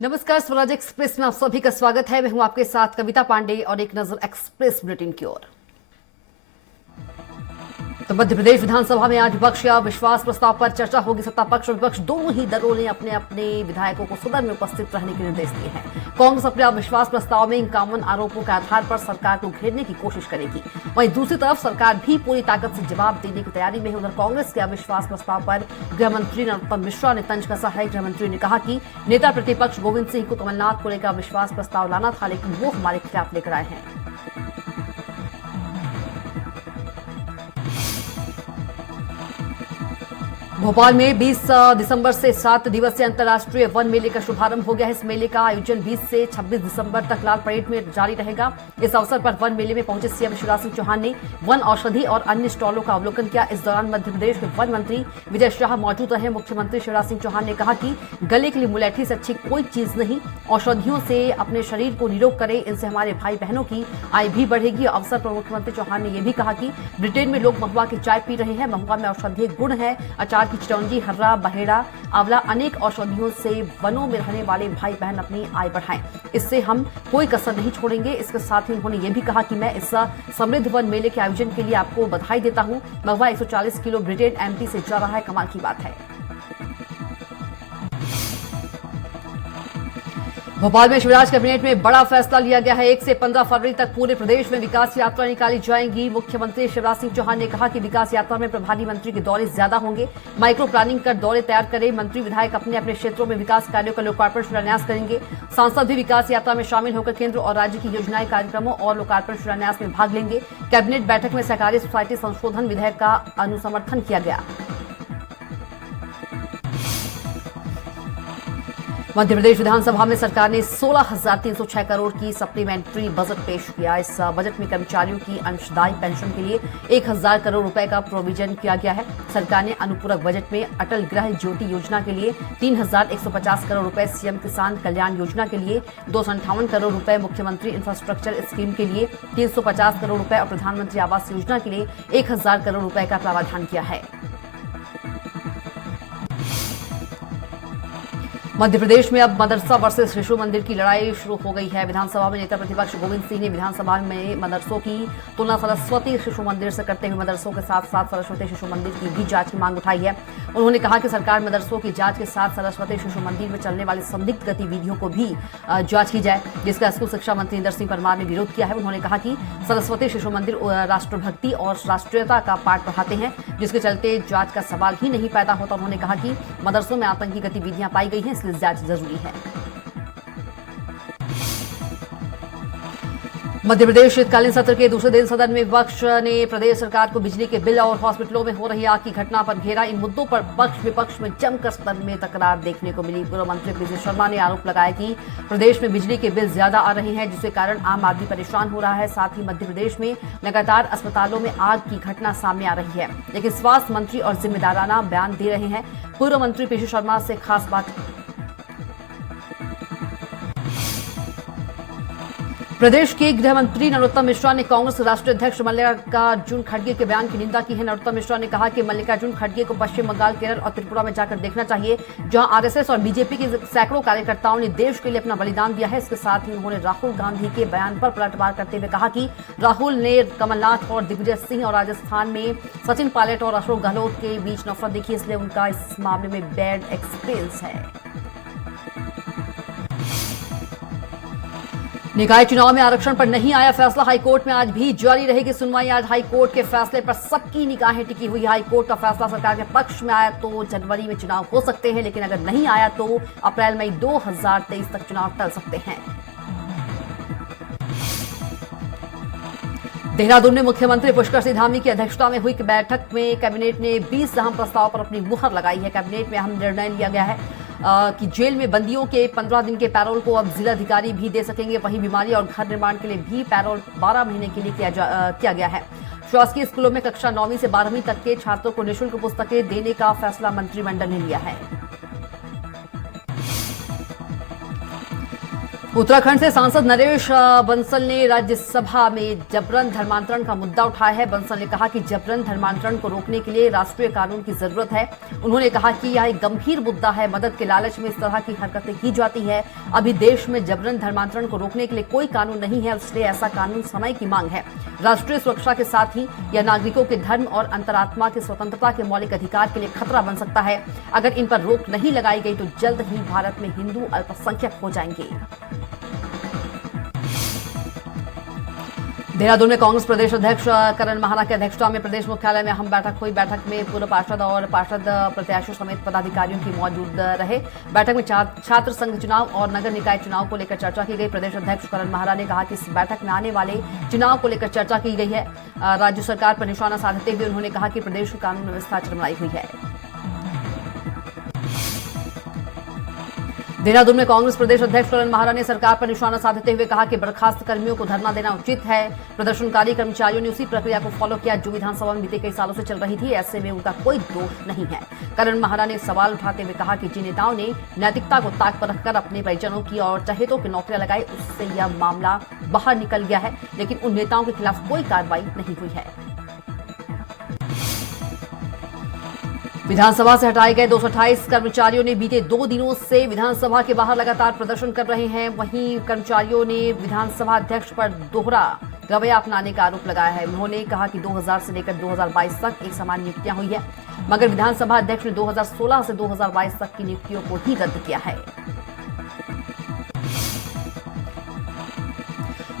नमस्कार, स्वराज एक्सप्रेस में आप सभी का स्वागत है। मैं हूं आपके साथ कविता पांडे और एक नजर एक्सप्रेस बुलेटिन की ओर। तो मध्य प्रदेश विधानसभा में आज विपक्ष या विश्वास प्रस्ताव पर चर्चा होगी। सत्ता पक्ष और विपक्ष दोनों ही दलों ने अपने अपने विधायकों को सदन में उपस्थित रहने के निर्देश दिए हैं। कांग्रेस अपने अविश्वास प्रस्ताव में 51 आरोपों के आधार पर सरकार को घेरने की कोशिश करेगी। वहीं दूसरी तरफ सरकार भी पूरी ताकत से जवाब देने की तैयारी में है। उधर कांग्रेस के अविश्वास प्रस्ताव पर गृह मंत्री नरोत्तम मिश्रा ने तंज कसा है। गृह मंत्री ने कहा कि नेता प्रतिपक्ष गोविंद सिंह को कमलनाथ को लेकर अविश्वास प्रस्ताव लाना था, लेकिन वो हमारे खिलाफ लेकर आए हैं। भोपाल में 20 दिसंबर से 7 दिवसीय अंतर्राष्ट्रीय वन मेले का शुभारंभ हो गया है। इस मेले का आयोजन 20 से 26 दिसंबर तक लाल परेड में जारी रहेगा। इस अवसर पर वन मेले में पहुंचे सीएम शिवराज सिंह चौहान ने वन औषधि और अन्य स्टॉलों का अवलोकन किया। इस दौरान मध्य प्रदेश के वन मंत्री विजय शाह मौजूद रहे। मुख्यमंत्री शिवराज सिंह चौहान ने कहा कि गले के लिए मुलैठी से अच्छी कोई चीज नहीं। औषधियों से अपने शरीर को निरोग करें, इनसे हमारे भाई बहनों की आय भी बढ़ेगी। अवसर पर मुख्यमंत्री चौहान ने यह भी कहा कि ब्रिटेन में लोग महुआ की चाय पी रहे हैं। महुआ में औषधीय गुण है। अचार की चिरौंजी, हर्रा, बहेड़ा, आंवला, अनेक औषधियों से वनों में रहने वाले भाई बहन अपनी आय बढ़ाएं। इससे हम कोई कसर नहीं छोड़ेंगे। इसके साथ ही उन्होंने ये भी कहा कि मैं इस समृद्ध वन मेले के आयोजन के लिए आपको बधाई देता हूं। महुआ 140 किलो ब्रिटेन एमपी से जा रहा है, कमाल की बात है। भोपाल में शिवराज कैबिनेट में बड़ा फैसला लिया गया है। 1 से 15 फरवरी तक पूरे प्रदेश में विकास यात्रा निकाली जाएंगी। मुख्यमंत्री शिवराज सिंह चौहान ने कहा कि विकास यात्रा में प्रभारी मंत्री के दौरे ज्यादा होंगे। माइक्रो प्लानिंग कर दौरे तैयार करें। मंत्री विधायक अपने अपने क्षेत्रों में विकास कार्यों का लोकार्पण शिलान्यास करेंगे। सांसद भी विकास यात्रा में शामिल होकर केंद्र और राज्य की योजनाएं, कार्यक्रमों और लोकार्पण शिलान्यास में भाग लेंगे। कैबिनेट बैठक में सहकारी सोसाइटी संशोधन विधेयक का अनुसमर्थन किया गया। मध्य प्रदेश विधानसभा में सरकार ने 16,306 करोड़ की सप्लीमेंट्री बजट पेश किया। इस बजट में कर्मचारियों की अंशदायी पेंशन के लिए 1,000 करोड़ रुपए का प्रोविजन किया गया है। सरकार ने अनुपूरक बजट में अटल गृह ज्योति योजना के लिए 3,150 करोड़ रुपए, सीएम किसान कल्याण योजना के लिए 258 करोड़ रुपए, मुख्यमंत्री इंफ्रास्ट्रक्चर स्कीम के लिए 350 करोड़ रुपए और प्रधानमंत्री आवास योजना के लिए 1,000 करोड़ रुपए का प्रावधान किया है। मध्य प्रदेश में अब मदरसा वर्सेस शिशु मंदिर की लड़ाई शुरू हो गई है। विधानसभा में नेता प्रतिपक्ष गोविंद सिंह ने विधानसभा में मदरसों की तुलना सरस्वती शिशु मंदिर से करते हुए मदरसों के साथ साथ सरस्वती शिशु मंदिर की भी जांच की मांग उठाई है। उन्होंने कहा कि सरकार मदरसों की जांच के साथ सरस्वती शिशु मंदिर में चलने वाली संदिग्ध गतिविधियों को भी जांच की जाए, जिसका स्कूल शिक्षा मंत्री इंदर सिंह परमार ने विरोध किया है। उन्होंने कहा कि सरस्वती शिशु मंदिर राष्ट्रभक्ति और राष्ट्रीयता का पाठ पढ़ाते हैं, जिसके चलते जांच का सवाल ही नहीं पैदा होता। उन्होंने कहा कि मदरसों में आतंकी गतिविधियां पाई गई हैं, इसलिए जांच जरूरी है। मध्य प्रदेश शीतकालीन सत्र के दूसरे दिन सदन में विपक्ष ने प्रदेश सरकार को बिजली के बिल और हॉस्पिटलों में हो रही आग की घटना पर घेरा। इन मुद्दों पर पक्ष विपक्ष में जमकर सदन में तकरार देखने को मिली। पूर्व मंत्री पीसी शर्मा ने आरोप लगाया कि प्रदेश में बिजली के बिल ज्यादा आ रहे हैं, जिसके कारण आम आदमी परेशान हो रहा है। साथ ही मध्य प्रदेश में लगातार अस्पतालों में आग की घटना सामने आ रही है, लेकिन स्वास्थ्य मंत्री और जिम्मेदाराना बयान दे रहे हैं। पूर्व मंत्री पीसी शर्मा से खास बात। प्रदेश के गृह मंत्री नरोत्तम मिश्रा ने कांग्रेस राष्ट्रीय अध्यक्ष मल्लिकार्जुन खड़गे के बयान की निंदा की है। नरोत्तम मिश्रा ने कहा कि मल्लिकार्जुन खड़गे को पश्चिम बंगाल, केरल और त्रिपुरा में जाकर देखना चाहिए, जहां आरएसएस और बीजेपी के सैकड़ों कार्यकर्ताओं ने देश के लिए अपना बलिदान दिया है। इसके साथ ही उन्होंने राहुल गांधी के बयान पर पलटवार करते हुए कहा कि राहुल ने कमलनाथ और दिग्विजय सिंह और राजस्थान में सचिन पायलट और अशोक गहलोत के बीच नफरत दिखी, इसलिए उनका इस मामले में बैड एक्सपीरियंस है। निकाय चुनाव में आरक्षण पर नहीं आया फैसला। हाईकोर्ट में आज भी जारी रहेगी सुनवाई। आज हाईकोर्ट के फैसले पर सबकी निगाहें टिकी हुई। हाईकोर्ट का फैसला सरकार के पक्ष में आया तो जनवरी में चुनाव हो सकते हैं, लेकिन अगर नहीं आया तो अप्रैल मई 2023 तक चुनाव टल सकते हैं। देहरादून में मुख्यमंत्री पुष्कर सिंह धामी की अध्यक्षता में हुई बैठक में कैबिनेट ने 20 अहम प्रस्ताव पर अपनी मुहर लगाई है। कैबिनेट में अहम निर्णय लिया गया है कि जेल में बंदियों के 15 दिन के पैरोल को अब जिलाधिकारी भी दे सकेंगे। वहीं बीमारी और घर निर्माण के लिए भी पैरोल 12 महीने के लिए किया गया है। शासकीय स्कूलों में कक्षा 9वीं से 12वीं तक के छात्रों को निःशुल्क पुस्तकें देने का फैसला मंत्रिमंडल ने लिया है। उत्तराखंड से सांसद नरेश बंसल ने राज्यसभा में जबरन धर्मांतरण का मुद्दा उठाया है। बंसल ने कहा कि जबरन धर्मांतरण को रोकने के लिए राष्ट्रीय कानून की जरूरत है। उन्होंने कहा कि यह एक गंभीर मुद्दा है। मदद के लालच में इस तरह की हरकतें की जाती है। अभी देश में जबरन धर्मांतरण को रोकने के लिए कोई कानून नहीं है, इसलिए ऐसा कानून समय की मांग है। राष्ट्रीय सुरक्षा के साथ ही यह नागरिकों के धर्म और अंतरात्मा की स्वतंत्रता के मौलिक अधिकार के लिए खतरा बन सकता है। अगर इन पर रोक नहीं लगाई गई तो जल्द ही भारत में हिंदू अल्पसंख्यक हो जाएंगे। देहरादून में कांग्रेस प्रदेश अध्यक्ष करण महाना की अध्यक्षता में प्रदेश मुख्यालय में अहम बैठक हुई। बैठक में पूर्व पार्षद और पार्षद प्रत्याशियों समेत पदाधिकारियों की मौजूद रहे। बैठक में छात्र संघ चुनाव और नगर निकाय चुनाव को लेकर चर्चा की गई। प्रदेश अध्यक्ष करण महाना ने कहा कि इस बैठक में आने वाले चुनाव को लेकर चर्चा की गई है। राज्य सरकार पर निशाना साधते हुए उन्होंने कहा कि प्रदेश की कानून व्यवस्था चरमराई हुई है। देहरादून में कांग्रेस प्रदेश अध्यक्ष करण महाना ने सरकार पर निशाना साधते हुए कहा कि बर्खास्त कर्मियों को धरना देना उचित है। प्रदर्शनकारी कर्मचारियों ने उसी प्रक्रिया को फॉलो किया जो विधानसभा में बीते कई सालों से चल रही थी। ऐसे में उनका कोई दोष नहीं है। करण महाना ने सवाल उठाते हुए कहा कि जिन नेताओं ने नैतिकता को ताक पर रखकर अपने परिजनों की और चहेतों की नौकरियां लगाई, उससे यह मामला बाहर निकल गया है, लेकिन उन नेताओं के खिलाफ कोई कार्रवाई नहीं हुई है। विधानसभा से हटाए गए 228 कर्मचारियों ने बीते 2 दिनों से विधानसभा के बाहर लगातार प्रदर्शन कर रहे हैं। वहीं कर्मचारियों ने विधानसभा अध्यक्ष पर दोहरा रवैया अपनाने का आरोप लगाया है। उन्होंने कहा कि 2000 से लेकर 2022 तक एक समान नियुक्तियां हुई है, मगर विधानसभा अध्यक्ष ने 2016 से 2022 तक की नियुक्तियों को ही रद्द किया है।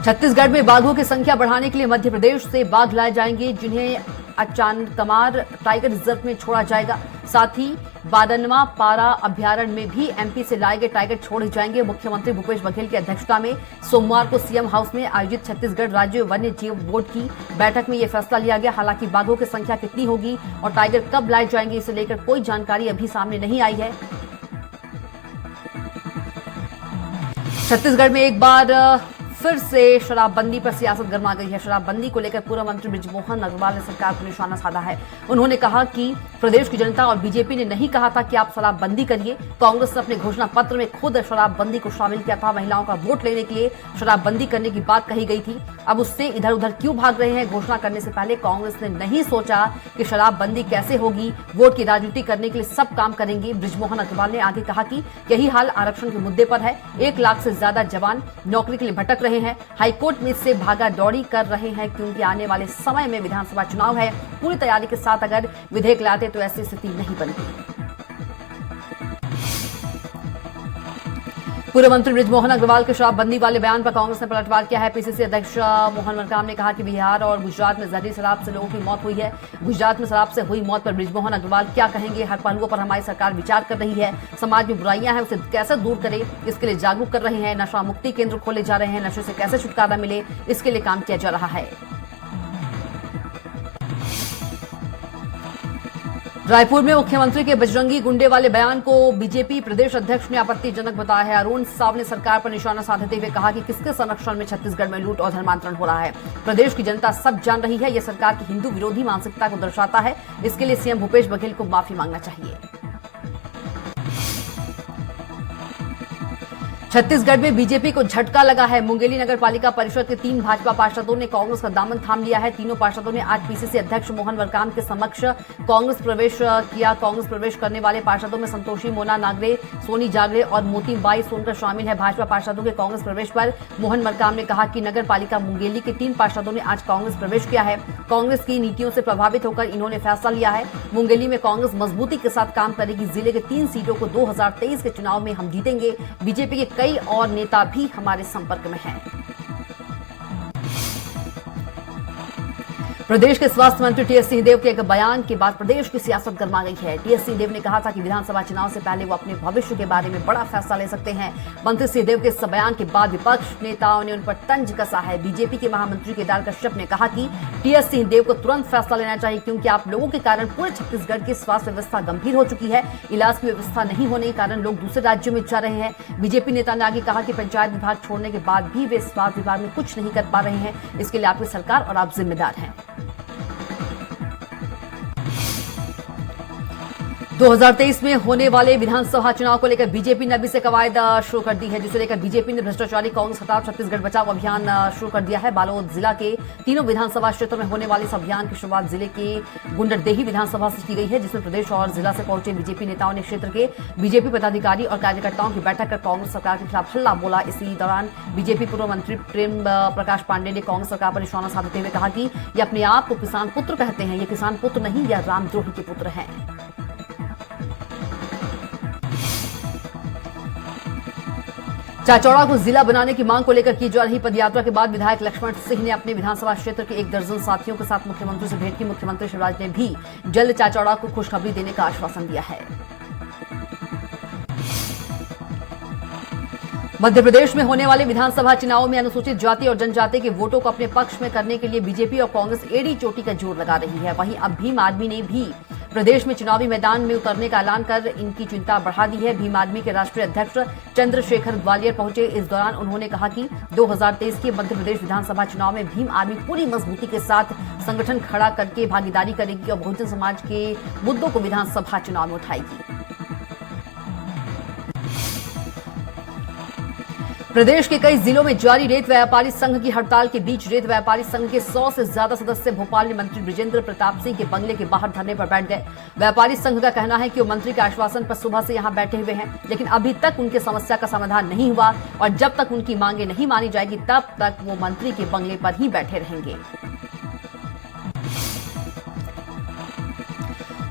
छत्तीसगढ़ में बाघों की संख्या बढ़ाने के लिए मध्य प्रदेश से बाघ लाए जाएंगे, जिन्हें अचानकमार टाइगर रिजर्व में छोड़ा जाएगा। साथ ही बादनवा पारा अभ्यारण्य में भी एमपी से लाए गए टाइगर छोड़े जाएंगे। मुख्यमंत्री भूपेश बघेल की अध्यक्षता में सोमवार को सीएम हाउस में आयोजित छत्तीसगढ़ राज्य वन्य जीव बोर्ड की बैठक में यह फैसला लिया गया। हालांकि बाघों की संख्या कितनी होगी और टाइगर कब लाए जाएंगे, इसे लेकर कोई जानकारी अभी सामने नहीं आई है। छत्तीसगढ़ में एक बार फिर से शराबबंदी पर सियासत गर्मा गई है। शराबबंदी को लेकर पूर्व मंत्री बृजमोहन अग्रवाल ने सरकार पर निशाना साधा है। उन्होंने कहा कि प्रदेश की जनता और बीजेपी ने नहीं कहा था कि आप शराबबंदी करिए। कांग्रेस ने अपने घोषणा पत्र में खुद शराबबंदी को शामिल किया था। महिलाओं का वोट लेने के लिए शराबबंदी करने की बात कही गई थी। अब उससे इधर उधर क्यों भाग रहे हैं? घोषणा करने से पहले कांग्रेस ने नहीं सोचा कि शराबबंदी कैसे होगी। वोट की राजनीति करने के लिए सब काम करेंगे। बृजमोहन अग्रवाल ने आगे कहा कि यही हाल आरक्षण के मुद्दे पर है। 1 लाख से ज्यादा जवान नौकरी के लिए भटक रहे हैं, हाईकोर्ट में से भागा दौड़ी कर रहे हैं, क्योंकि आने वाले समय में विधानसभा चुनाव है। पूरी तैयारी के साथ अगर विधेयक लाते तो ऐसी स्थिति नहीं बनती। पूर्व मंत्री बृजमोहन अग्रवाल के शराबबंदी वाले बयान पर कांग्रेस ने पलटवार किया है। पीसीसी अध्यक्ष मोहन मरकाम ने कहा कि बिहार और गुजरात में जहरीली शराब से लोगों की मौत हुई है। गुजरात में शराब से हुई मौत पर बृजमोहन अग्रवाल क्या कहेंगे? हर पहलुओं पर हमारी सरकार विचार कर रही है। समाज में बुराइयां हैं, उसे कैसे दूर करे, इसके लिए जागरूक कर रहे हैं। नशा मुक्ति केंद्र खोले जा रहे हैं। नशे से कैसे छुटकारा मिले, इसके लिए काम किया जा रहा है। रायपुर में मुख्यमंत्री के बजरंगी गुंडे वाले बयान को बीजेपी प्रदेश अध्यक्ष ने आपत्तिजनक बताया है। अरुण साव ने सरकार पर निशाना साधते हुए कहा कि किसके संरक्षण में छत्तीसगढ़ में लूट और धर्मांतरण हो रहा है। प्रदेश की जनता सब जान रही है। यह सरकार की हिंदू विरोधी मानसिकता को दर्शाता है। इसके लिए सीएम भूपेश बघेल को माफी मांगना चाहिए। छत्तीसगढ़ में बीजेपी को झटका लगा है। मुंगेली नगर पालिका परिषद के 3 भाजपा पार्षदों ने कांग्रेस का दामन थाम लिया है। तीनों पार्षदों ने आज पीसीसी अध्यक्ष मोहन मरकाम के समक्ष कांग्रेस प्रवेश किया। कांग्रेस प्रवेश करने वाले पार्षदों में संतोषी मोना नागरे, सोनी जागरे और मोती बाई सोनकर शामिल है। भाजपा पार्षदों के कांग्रेस प्रवेश पर मोहन मरकाम ने कहा कि नगर पालिका मुंगेली के 3 पार्षदों ने आज कांग्रेस प्रवेश किया है। कांग्रेस की नीतियों से प्रभावित होकर इन्होंने फैसला लिया है। मुंगेली में कांग्रेस मजबूती के साथ काम करेगी। जिले के 3 सीटों को 2023 के चुनाव में हम जीतेंगे। बीजेपी के कई और नेता भी हमारे संपर्क में हैं। प्रदेश के स्वास्थ्य मंत्री टीएस सिंहदेव के एक बयान के बाद प्रदेश की सियासत गर्मा गई है। टीएस सिंहदेव ने कहा था कि विधानसभा चुनाव से पहले वो अपने भविष्य के बारे में बड़ा फैसला ले सकते हैं। मंत्री सिंहदेव के इस बयान के बाद विपक्ष नेताओं ने उन पर तंज कसा है। बीजेपी के महामंत्री केदार कश्यप ने कहा कि टीएस सिंहदेव को तुरंत फैसला लेना चाहिए, क्योंकि आप लोगों के कारण पूरे छत्तीसगढ़ की स्वास्थ्य व्यवस्था गंभीर हो चुकी है। इलाज की व्यवस्था नहीं होने के कारण लोग दूसरे राज्यों में जा रहे हैं। बीजेपी नेता ने आगे कहा कि पंचायत विभाग छोड़ने के बाद भी वे स्वास्थ्य विभाग में कुछ नहीं कर पा रहे हैं। इसके लिए आपकी सरकार और आप जिम्मेदार हैं। 2023 में होने वाले विधानसभा चुनाव को लेकर बीजेपी ने अभी से कवायद शुरू कर दी है, जिसे लेकर बीजेपी ने भ्रष्टाचारी कांग्रेस हटाओ छत्तीसगढ़ बचाओ अभियान शुरू कर दिया है। बालोद जिला के तीनों विधानसभा क्षेत्रों में होने वाले इस अभियान की शुरुआत जिले के गुंडरदेही विधानसभा से की गई है, जिसमें प्रदेश और जिला से पहुंचे बीजेपी नेताओं ने क्षेत्र के बीजेपी पदाधिकारी और कार्यकर्ताओं की बैठक कर कांग्रेस सरकार के खिलाफ हल्ला बोला। इसी दौरान बीजेपी पूर्व मंत्री प्रेम प्रकाश पांडे ने कांग्रेस सरकार पर निशाना साधते हुए कहा कि ये अपने आप को किसान पुत्र कहते हैं, ये किसान पुत्र नहीं, यह रामद्रोही के पुत्र हैं। चाचौड़ा को जिला बनाने की मांग को लेकर की जा रही पदयात्रा के बाद विधायक लक्ष्मण सिंह ने अपने विधानसभा क्षेत्र के 1 दर्जन साथियों के साथ मुख्यमंत्री से भेंट की। मुख्यमंत्री शिवराज ने भी जल्द चाचौड़ा को खुशखबरी देने का आश्वासन दिया है। मध्य प्रदेश में होने वाले विधानसभा चुनावों में अनुसूचित जाति और जनजाति के वोटों को अपने पक्ष में करने के लिए बीजेपी और कांग्रेस एड़ी चोटी का जोर लगा रही है। वहीं अब भीम आर्मी ने भी प्रदेश में चुनावी मैदान में उतरने का ऐलान कर इनकी चिंता बढ़ा दी है। भीम आर्मी के राष्ट्रीय अध्यक्ष चंद्रशेखर ग्वालियर पहुंचे। इस दौरान उन्होंने कहा कि 2023 के मध्य प्रदेश विधानसभा चुनाव में भीम आर्मी पूरी मजबूती के साथ संगठन खड़ा करके भागीदारी करेगी और बहुजन समाज के मुद्दों को विधानसभा चुनाव में उठाएगी। प्रदेश के कई जिलों में जारी रेत व्यापारी संघ की हड़ताल के बीच रेत व्यापारी संघ के 100 से ज्यादा सदस्य भोपाल में मंत्री बृजेंद्र प्रताप सिंह के बंगले के बाहर धरने पर बैठ गए। व्यापारी संघ का कहना है कि वो मंत्री के आश्वासन पर सुबह से यहां बैठे हुए हैं, लेकिन अभी तक उनकी समस्या का समाधान नहीं हुआ और जब तक उनकी मांगे नहीं मानी जाएगी तब तक वो मंत्री के बंगले पर ही बैठे रहेंगे।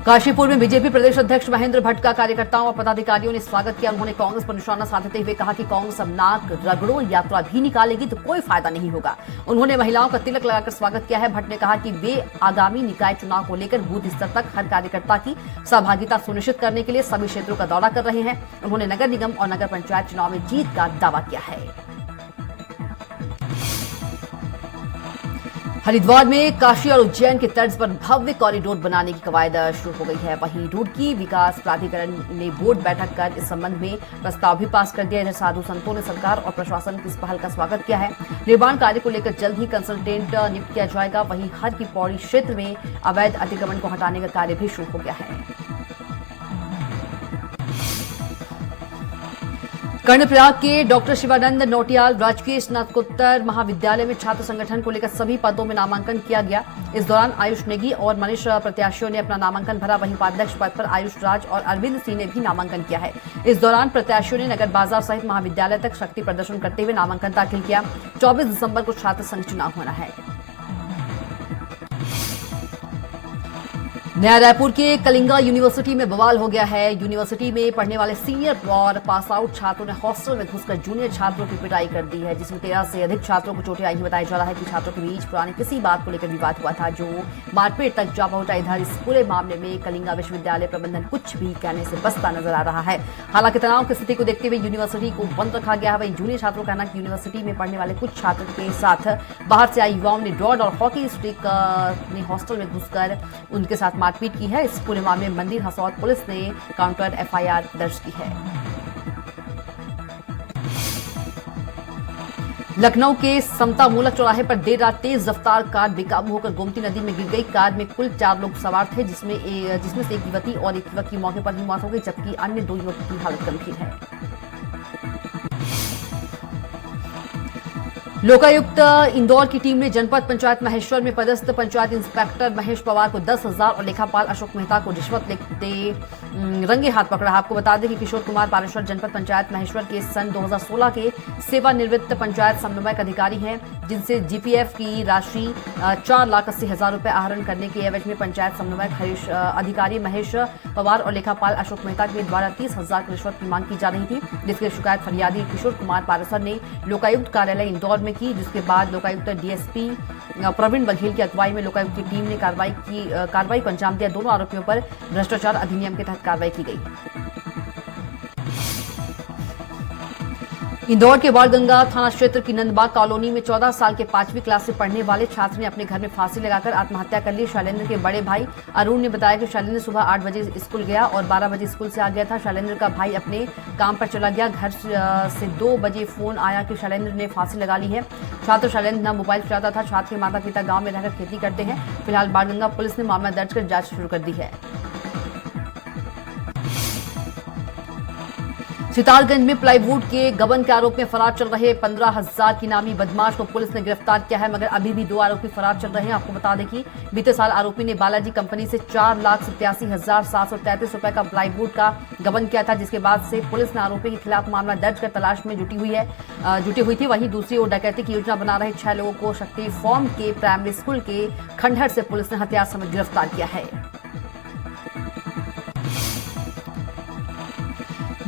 काशीपुर में बीजेपी प्रदेश अध्यक्ष महेंद्र भट्ट का कार्यकर्ताओं और पदाधिकारियों ने स्वागत किया। उन्होंने कांग्रेस पर निशाना साधते हुए कहा कि कांग्रेस अब नाक रगड़ो यात्रा भी निकालेगी तो कोई फायदा नहीं होगा। उन्होंने महिलाओं का तिलक लगाकर स्वागत किया है। भट्ट ने कहा कि वे आगामी निकाय चुनाव को लेकर बूथ स्तर तक हर कार्यकर्ता की सहभागिता सुनिश्चित करने के लिए सभी क्षेत्रों का दौरा कर रहे हैं। उन्होंने नगर निगम और नगर पंचायत चुनाव में जीत का दावा किया है। हरिद्वार में काशी और उज्जैन के तर्ज पर भव्य कॉरिडोर बनाने की कवायद शुरू हो गई है। वहीं रुड़की विकास प्राधिकरण ने बोर्ड बैठक कर इस संबंध में प्रस्ताव भी पास कर दिया। इधर साधु संतों ने सरकार और प्रशासन की इस पहल का स्वागत किया है। निर्माण कार्य को लेकर जल्द ही कंसल्टेंट नियुक्त किया जाएगा। वहीं हर की पौड़ी क्षेत्र में अवैध अतिक्रमण को हटाने का कार्य भी शुरू हो गया है। कर्णप्रयाग के डॉक्टर शिवानंद नौटियाल राजकीय स्नातकोत्तर महाविद्यालय में छात्र संगठन को लेकर सभी पदों में नामांकन किया गया। इस दौरान आयुष नेगी और मनीष प्रत्याशियों ने अपना नामांकन भरा। वहीं उपाध्यक्ष पद पर आयुष राज और अरविंद सिंह ने भी नामांकन किया है। इस दौरान प्रत्याशियों ने नगर बाजार सहित महाविद्यालय तक शक्ति प्रदर्शन करते हुए नामांकन दाखिल किया। 24 दिसंबर को छात्र संघ चुनाव होना है। नया रायपुर के कलिंगा यूनिवर्सिटी में बवाल हो गया है। यूनिवर्सिटी में पढ़ने वाले सीनियर और पास आउट छात्रों ने हॉस्टल में घुसकर जूनियर छात्रों की पिटाई कर दी है, जिसमें 13 से अधिक छात्रों को चोटें आई। बताया जा रहा है कि छात्रों के बीच पुरानी किसी बात को लेकर विवाद हुआ था, जो मारपीट तक जा पहुंचा। इधर इस पूरे मामले में कलिंगा विश्वविद्यालय प्रबंधन कुछ भी कहने से बचता नजर आ रहा है। हालांकि तनाव की स्थिति को देखते हुए यूनिवर्सिटी को बंद रखा गया है। वहीं जूनियर छात्रों का कहना कि यूनिवर्सिटी में पढ़ने वाले कुछ छात्र के साथ बाहर से आए युवाओं ने रॉड और हॉकी स्टिक ने हॉस्टल में घुसकर उनके साथ मारपीट की है। इस पूरे मामले में मंदिर हसौद पुलिस ने काउंटर एफआईआर दर्ज की है। लखनऊ के समता मूलक चौराहे पर देर रात तेज रफ्तार कार बेकाबू होकर गोमती नदी में गिर गई। कार में कुल 4 लोग सवार थे, जिसमें से एक युवती और एक युवक की मौके पर ही मौत हो गई, जबकि अन्य 2 युवकों की हालत गंभीर है। लोकायुक्त इंदौर की टीम ने जनपद पंचायत महेश्वर में पदस्थ पंचायत इंस्पेक्टर महेश पवार को 10,000 और लेखापाल अशोक मेहता को रिश्वत लेते रंगे हाथ पकड़ा। आपको बता दें कि किशोर कुमार पारेश्वर जनपद पंचायत महेश्वर के सन 2016 के सेवानिवृत्त पंचायत समन्वयक अधिकारी हैं, जिनसे जीपीएफ की राशि 4,80,000 रुपए आहरण करने के एवज में पंचायत समन्वयक अधिकारी महेश पवार और लेखापाल अशोक मेहता के द्वारा 30,000 की रिश्वत की मांग की जा रही थी, जिसकी शिकायत फरियादी किशोर कुमार पारेश्वर ने लोकायुक्त कार्यालय इंदौर में की। जिसके बाद लोकायुक्त डीएसपी प्रवीण बघेल की अगुवाई में लोकायुक्त की टीम ने कार्रवाई को अंजाम दिया। दोनों आरोपियों पर भ्रष्टाचार अधिनियम के तहत कार्रवाई की गई। इंदौर के बाणगंगा थाना क्षेत्र की नंदबाग कॉलोनी में 14 साल के 5वीं क्लास से पढ़ने वाले छात्र ने अपने घर में फांसी लगाकर आत्महत्या कर ली। शैलेंद्र के बड़े भाई अरुण ने बताया कि शैलेंद्र सुबह 8 बजे स्कूल गया और 12 बजे स्कूल से आ गया था। शैलेंद्र का भाई अपने काम पर चला गया। घर से 2 बजे फोन आया कि शैलेंद्र ने फांसी लगा ली है। छात्र शैलेंद्र न मोबाइल चलाता था। छात्र के माता पिता गाँव में रहकर खेती करते हैं। फिलहाल बाणगंगा पुलिस ने मामला दर्ज कर जाँच शुरू कर दी है। सितारगंज में प्लाईवुड के गबन के आरोप में फरार चल रहे 15,000 की नामी बदमाश को पुलिस ने गिरफ्तार किया है, मगर अभी भी 2 आरोपी फरार चल रहे हैं। आपको बता दें कि बीते साल आरोपी ने बालाजी कंपनी से 4,87,733 रुपए का प्लाईवुड का गबन किया था, जिसके बाद से पुलिस ने आरोपी के खिलाफ मामला दर्ज कर तलाश में जुटी हुई थी। वहीं दूसरी ओर डकैती की योजना बना रहे 6 लोगों को शक्ति फॉर्म के प्राइमरी स्कूल के खंडहर से पुलिस ने हथियार समेत गिरफ्तार किया है।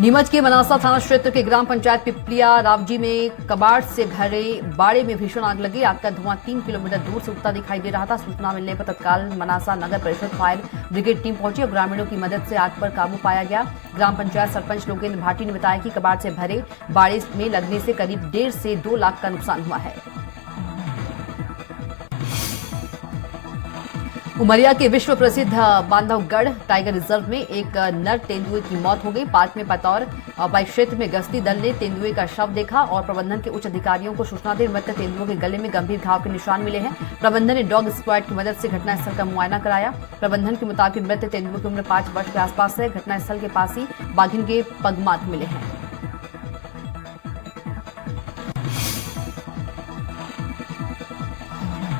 नीमच के मनासा थाना क्षेत्र के ग्राम पंचायत पिपलिया रावजी में कबाड़ से भरे बाड़े में भीषण आग लगी। आग का धुआं 3 किलोमीटर दूर से उठता दिखाई दे रहा था। सूचना मिलने पर तत्काल मनासा नगर परिषद फायर ब्रिगेड टीम पहुंची और ग्रामीणों की मदद से आग पर काबू पाया गया। ग्राम पंचायत सरपंच लोकेंद्र भाटी ने बताया कि कबाड़ से भरे बाड़े में लगने से करीब 1.5 से 2 लाख का नुकसान हुआ है। उमरिया के विश्व प्रसिद्ध बांधवगढ़ टाइगर रिजर्व में एक नर तेंदुए की मौत हो गई। पार्क में पतौर बाइक क्षेत्र में गश्ती दल ने तेंदुए का शव देखा और प्रबंधन के उच्च अधिकारियों को सूचना दी। मृत तेंदुए के गले में गंभीर घाव के निशान मिले हैं। प्रबंधन ने डॉग स्क्वाड की मदद से घटनास्थल का मुआयना कराया। प्रबंधन के मुताबिक मृत तेंदुए की उम्र 5 वर्ष के आसपास है। घटनास्थल के पास ही बाघिन के पगमार्क मिले हैं।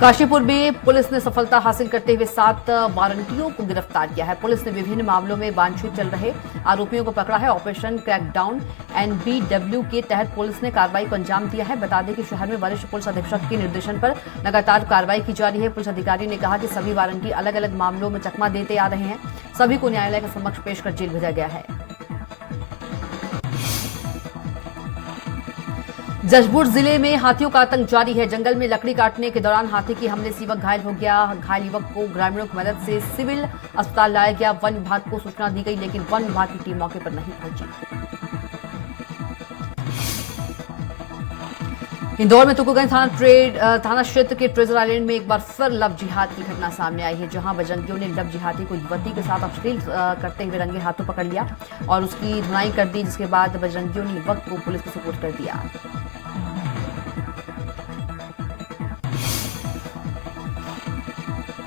काशीपुर में पुलिस ने सफलता हासिल करते हुए 7 वारंटियों को गिरफ्तार किया है। पुलिस ने विभिन्न मामलों में वांछित चल रहे आरोपियों को पकड़ा है। ऑपरेशन क्रैकडाउन NBW के तहत पुलिस ने कार्रवाई को अंजाम दिया है। बता दें कि शहर में वरिष्ठ पुलिस अधीक्षक के निर्देशन पर लगातार कार्रवाई की जा रही है। पुलिस अधिकारी ने कहा कि सभी वारंटी अलग अलग मामलों में चकमा देते आ रहे हैं। सभी को न्यायालय के समक्ष पेश कर जेल भेजा गया है। जशपुर जिले में हाथियों का आतंक जारी है। जंगल में लकड़ी काटने के दौरान हाथी के हमले से युवक घायल हो गया। घायल युवक को ग्रामीणों की मदद से सिविल अस्पताल लाया गया। वन विभाग को सूचना दी गई, लेकिन वन विभाग की टीम मौके पर नहीं पहुंची। इंदौर में तुकुगंज थाना क्षेत्र के ट्रेजर आइलैंड में एक बार फिर लव जिहाद की घटना सामने आई है, जहां बजरंगियों ने लव जिहादी को युवती के साथ अश्लील करते हुए रंगे हाथों पकड़ लिया और उसकी धुनाई कर दी, जिसके बाद बजरंगियों ने युवक को पुलिस को सुपुर्द कर दिया।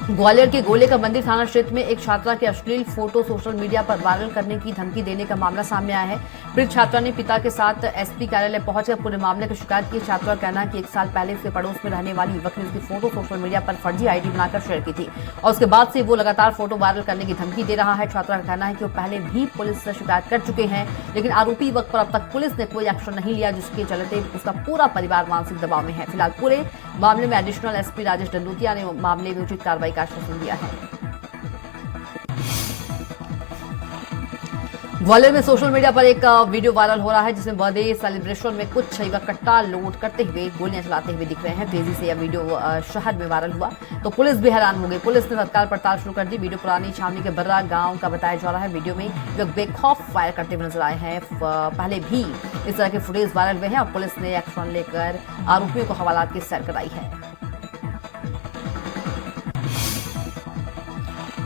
ग्वालियर के गोले का मंदिर थाना क्षेत्र में एक छात्रा के अश्लील फोटो सोशल मीडिया पर वायरल करने की धमकी देने का मामला सामने आया है। पीड़ित छात्रा ने पिता के साथ SP कार्यालय पहुंचकर पूरे मामले की शिकायत की। छात्रा का कहना है कि 1 साल पहले उसके पड़ोस में रहने वाली युवक ने उसकी फोटो सोशल मीडिया पर फर्जी ID बनाकर शेयर की थी और उसके बाद से वो लगातार फोटो वायरल करने की धमकी दे रहा है। छात्रा का कहना है कि वो पहले भी पुलिस से शिकायत कर चुके हैं, लेकिन आरोपी युवक पर अब तक पुलिस ने कोई एक्शन नहीं लिया, जिसके चलते उसका पूरा परिवार मानसिक दबाव में है। फिलहाल पूरे मामले में एडिशनल SP राजेश डंडोतिया ने मामले में उचित कार्रवाई का आश्वासन दिया है। ग्वालियर में सोशल मीडिया पर एक वीडियो वायरल हो रहा है, जिसमें बर्थडे सेलिब्रेशन में कुछ युवक कट्टा लोड करते हुए गोलियां चलाते हुए दिख रहे हैं। तेजी से यह वीडियो शहर में वायरल हुआ तो पुलिस भी हैरान हो गई। पुलिस ने तत्काल पड़ताल शुरू कर दी। वीडियो पुरानी छावनी के बर्रा गांव का बताया जा रहा है। वीडियो में युवक बेखौफ फायर करते हुए नजर आए हैं। पहले भी इस तरह के फुटेज वायरल हुए हैं और पुलिस ने एक्शन लेकर आरोपियों को हवालात की सैर कराई है।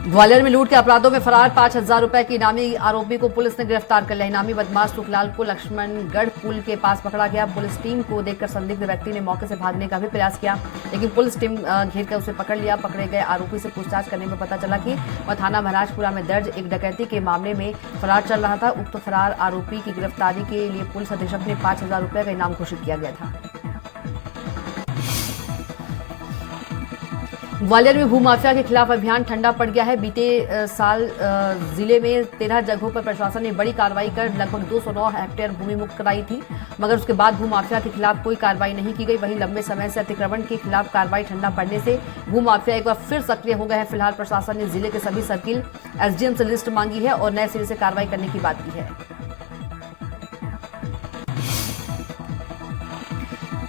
ग्वालियर में लूट के अपराधों में फरार 5,000 रुपए की इनामी आरोपी को पुलिस ने गिरफ्तार कर लिया। इनामी बदमाश सुखलाल को लक्ष्मणगढ़ पुल के पास पकड़ा गया। पुलिस टीम को देखकर संदिग्ध व्यक्ति ने मौके से भागने का भी प्रयास किया, लेकिन पुलिस टीम घेर कर उसे पकड़ लिया। पकड़े गए आरोपी से पूछताछ करने में पता चला कि वह थाना महाराजपुरा में दर्ज एक डकैती के मामले में फरार चल रहा था। उक्त फरार आरोपी की गिरफ्तारी के लिए पुलिस अधीक्षक ने 5,000 रुपए का इनाम घोषित किया गया था। ग्वालियर में भूमाफिया के खिलाफ अभियान ठंडा पड़ गया है। बीते साल जिले में 13 जगहों पर प्रशासन ने बड़ी कार्रवाई कर लगभग 209 हेक्टेयर भूमि मुक्त कराई थी, मगर उसके बाद भूमाफिया के खिलाफ कोई कार्रवाई नहीं की गई। वहीं लंबे समय से अतिक्रमण के खिलाफ कार्रवाई ठंडा पड़ने से भूमाफिया एक बार फिर सक्रिय हो गए हैं। फिलहाल प्रशासन ने जिले के सभी सर्किल SDM से लिस्ट मांगी है और नए सिरे से कार्रवाई करने की बात की है।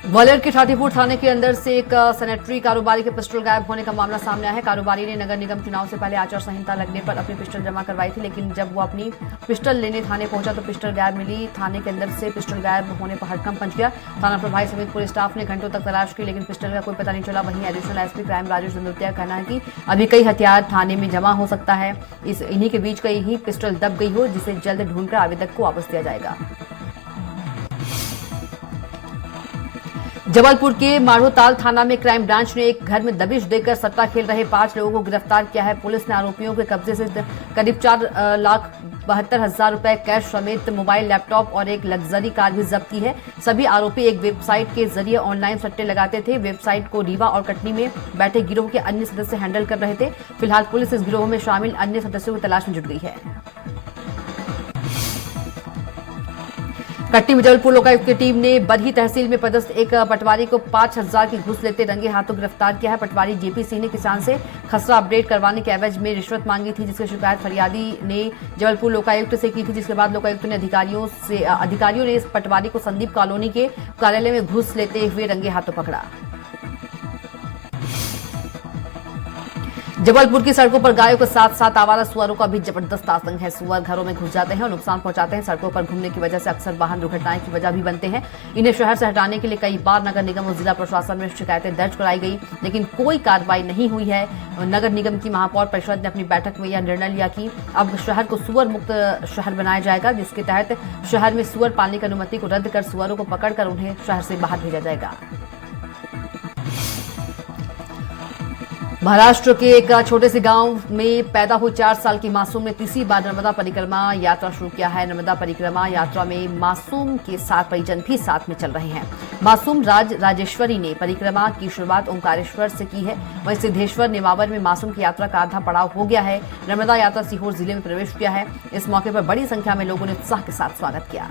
ग्वालियर के ठाठीपुर थाने के अंदर से एक सैनिटरी कारोबारी के पिस्टल गायब होने का मामला सामने आया है। कारोबारी ने नगर निगम चुनाव से पहले आचार संहिता लगने पर अपनी पिस्टल जमा करवाई थी, लेकिन जब वो अपनी पिस्टल लेने थाने पहुंचा तो पिस्टल गायब मिली। थाने के अंदर से पिस्टल गायब होने पर हड़कंप मच गया। थाना प्रभारी समेत पूरे स्टाफ ने घंटों तक तलाश की, लेकिन पिस्टल का कोई पता नहीं चला। वहीं additional SP crime Rajesh Dandotiya का कहना है कि अभी कई हथियार थाने में जमा हो सकता है। इन्हीं के बीच कहीं पिस्टल दब गई हो, जिसे जल्द ढूंढकर आवेदक को वापस दिया जाएगा। जबलपुर के माढ़ोताल थाना में क्राइम ब्रांच ने एक घर में दबिश देकर सट्टा खेल रहे 5 लोगों को गिरफ्तार किया है। पुलिस ने आरोपियों के कब्जे से करीब 4 लाख 72,000 रुपए कैश समेत मोबाइल, लैपटॉप और एक लग्जरी कार भी जब्त की है। सभी आरोपी एक वेबसाइट के जरिए ऑनलाइन सट्टे लगाते थे। वेबसाइट को रीवा और कटनी में बैठे गिरोह के अन्य सदस्य हैंडल कर रहे थे। फिलहाल पुलिस इस गिरोह में शामिल अन्य सदस्यों की तलाश में जुट गई है। कटनी में जबलपुर लोकायुक्त की टीम ने बरही तहसील में पदस्थ एक पटवारी को 5,000 की घूस लेते रंगे हाथों गिरफ्तार किया है। पटवारी जेपी सिंह ने किसान से खसरा अपडेट करवाने के एवज में रिश्वत मांगी थी, जिसकी शिकायत फरियादी ने जबलपुर लोकायुक्त से की थी। जिसके बाद लोकायुक्त ने अधिकारियों ने इस पटवारी को संदीप कॉलोनी के कार्यालय में घूस लेते हुए रंगे हाथों पकड़ा। जबलपुर की सड़कों पर गायों के साथ साथ आवारा सुअरों का भी जबरदस्त आतंक है। सुअर घरों में घुस जाते हैं और नुकसान पहुंचाते हैं। सड़कों पर घूमने की वजह से अक्सर वाहन दुर्घटनाएं की वजह भी बनते हैं। इन्हें शहर से हटाने के लिए कई बार नगर निगम और जिला प्रशासन में शिकायतें दर्ज कराई गई, लेकिन कोई कार्रवाई नहीं हुई है। नगर निगम की महापौर परिषद ने अपनी बैठक में यह निर्णय लिया कि अब शहर को सुअर मुक्त शहर बनाया जाएगा, जिसके तहत शहर में सुअर पालने की अनुमति को रद्द कर सुअरों को पकड़कर उन्हें शहर से बाहर भेजा जाएगा। महाराष्ट्र के एक छोटे से गांव में पैदा हुई 4 साल की मासूम ने तीसरी बार नर्मदा परिक्रमा यात्रा शुरू किया है। नर्मदा परिक्रमा यात्रा में मासूम के साथ परिजन भी साथ में चल रहे हैं। मासूम राजेश्वरी ने परिक्रमा की शुरुआत ओंकारेश्वर से की है। वहीं सिद्धेश्वर नेमावर में मासूम की यात्रा का आधा पड़ाव हो गया है। नर्मदा यात्रा सीहोर जिले में प्रवेश किया है। इस मौके पर बड़ी संख्या में लोगों ने उत्साह के साथ स्वागत किया।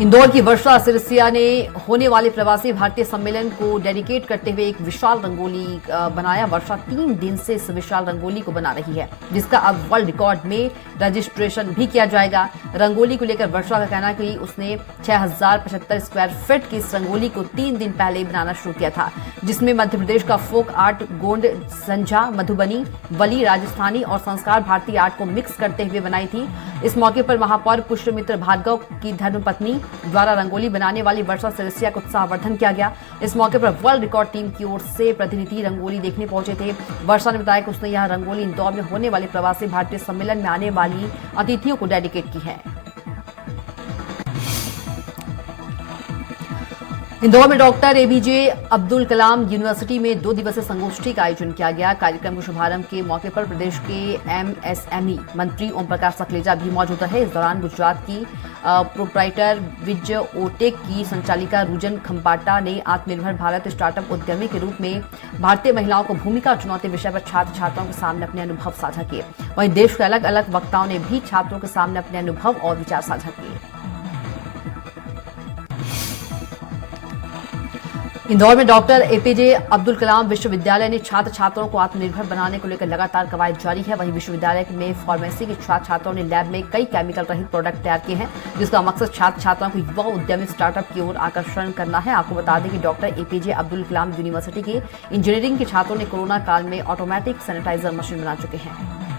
इंदौर की वर्षा सिरसिया ने होने वाले प्रवासी भारतीय सम्मेलन को डेडिकेट करते हुए एक विशाल रंगोली बनाया। वर्षा 3 दिन से इस विशाल रंगोली को बना रही है, जिसका अब वर्ल्ड रिकॉर्ड में रजिस्ट्रेशन भी किया जाएगा। रंगोली को लेकर वर्षा का कहना है कि उसने 6,075 स्क्वायर फीट की इस रंगोली को 3 दिन पहले बनाना शुरू किया था, जिसमें मध्य प्रदेश का फोक आर्ट, गोंड, संझा, मधुबनी, वली, राजस्थानी और संस्कार भारतीय आर्ट को मिक्स करते हुए बनाई थी। इस मौके पर महापौर पुष्यमित्र भार्गव की धर्मपत्नी द्वारा रंगोली बनाने वाली वर्षा सिरसिया को उत्साहवर्धन किया गया। इस मौके पर वर्ल्ड रिकॉर्ड टीम की ओर से प्रतिनिधि रंगोली देखने पहुंचे थे। वर्षा ने बताया कि उसने यह रंगोली इंदौर में होने वाले प्रवासी भारतीय सम्मेलन में आने वाली अतिथियों को डेडिकेट की है। इंदौर में doctor APJ Abdul Kalam university में 2 दिवसीय संगोष्ठी का आयोजन किया गया। कार्यक्रम के शुभारंभ के मौके पर प्रदेश के एमएसएमई मंत्री ओम प्रकाश सकलेजा भी मौजूद रहे। इस दौरान गुजरात की प्रोप्राइटर विज ओटेक की संचालिका रुजन खम्पाटा ने आत्मनिर्भर भारत स्टार्टअप उद्यमी के रूप में भारतीय महिलाओं को भूमिका और चुनौती विषय पर छात्र छात्राओं के सामने अपने अनुभव साझा किए। वहीं देश के अलग अलग वक्ताओं ने भी छात्रों के सामने अपने अनुभव और विचार साझा किए। इंदौर में डॉक्टर एपीजे अब्दुल कलाम विश्वविद्यालय ने छात्र छात्राओं को आत्मनिर्भर बनाने को लेकर लगातार कवायद जारी है। वहीं विश्वविद्यालय में फार्मेसी के छात्र छात्राओं ने लैब में कई केमिकल रहित प्रोडक्ट तैयार किए हैं, जिसका मकसद छात्र छात्राओं को युवा उद्यमी स्टार्टअप की ओर आकर्षण करना है। आपको बता दें कि doctor APJ Abdul Kalam university के इंजीनियरिंग के छात्रों ने कोरोना काल में ऑटोमेटिक सैनिटाइजर मशीन बना चुके हैं।